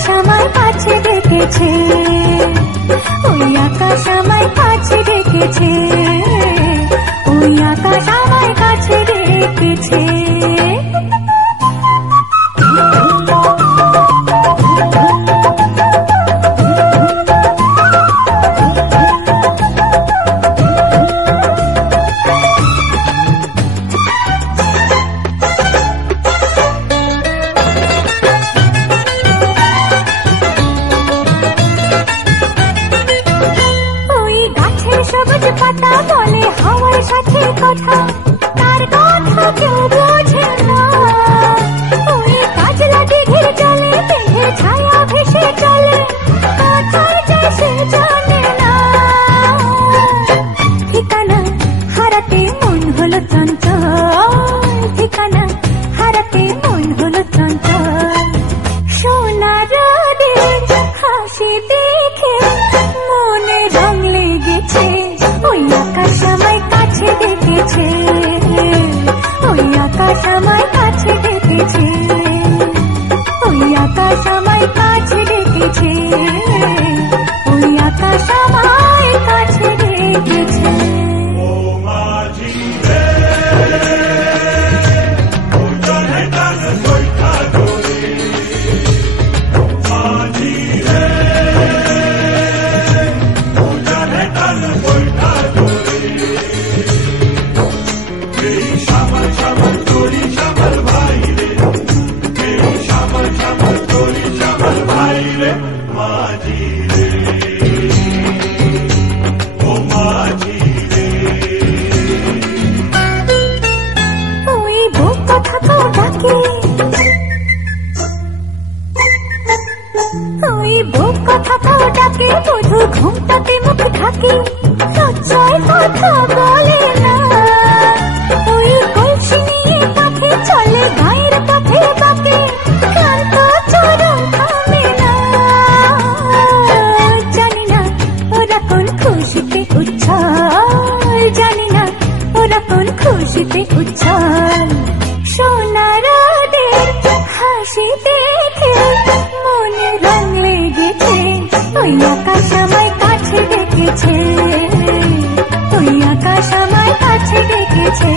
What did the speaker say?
আকাশ আমায় কাছে ডেকেছে, ওই আকাশ আমায় কাছে ডেকেছে, ওই আকাশ আমায় কাছে ডেকেছে। সবুজ পাতা বলে হাওয়ার সাথে কথা, তার কথা কেউ বোঝে না। ওই কাজলা দিঘির জলে মেঘের ছায়া ভেসে চলে, কোথায় যায় সে জানে না। ঠিকানা হারাতে মন হলো চঞ্চল, ঠিকানা হারাতে মন হলো চঞ্চল। সোনা রোদের হাসি দেখে মনে রং লেগেছে, ওই আকাশ আমায় কাছে ডেকেছে, ওই আকাশ আমায় কাছে ডেকেছে, ওই আকাশ আমায় কাছে ডেকেছে, ওই আকাশ আমায় কাছে ডেকেছে। ওই বুক কথা তাও ডাকে, শুধু ঘুমটাতে মুখ ঢাকে, লজ্জায় কথা বলে না। ওই কলসি নিয়ে পাখি চলে গায়ের পথে বাঁকে, ক্লান্ত চরণ থামে না। জানি না ওরা কোন খুশিতে উচ্ছল, জানি না ওরা কোন খুশিতে উচ্ছল। সোনা রোদের হাসি দেখে মনে রং লেগেছে, ওই আকাশ আমায় কাছে ডেকেছে, ওই আকাশ আমায় কাছে ডেকেছে।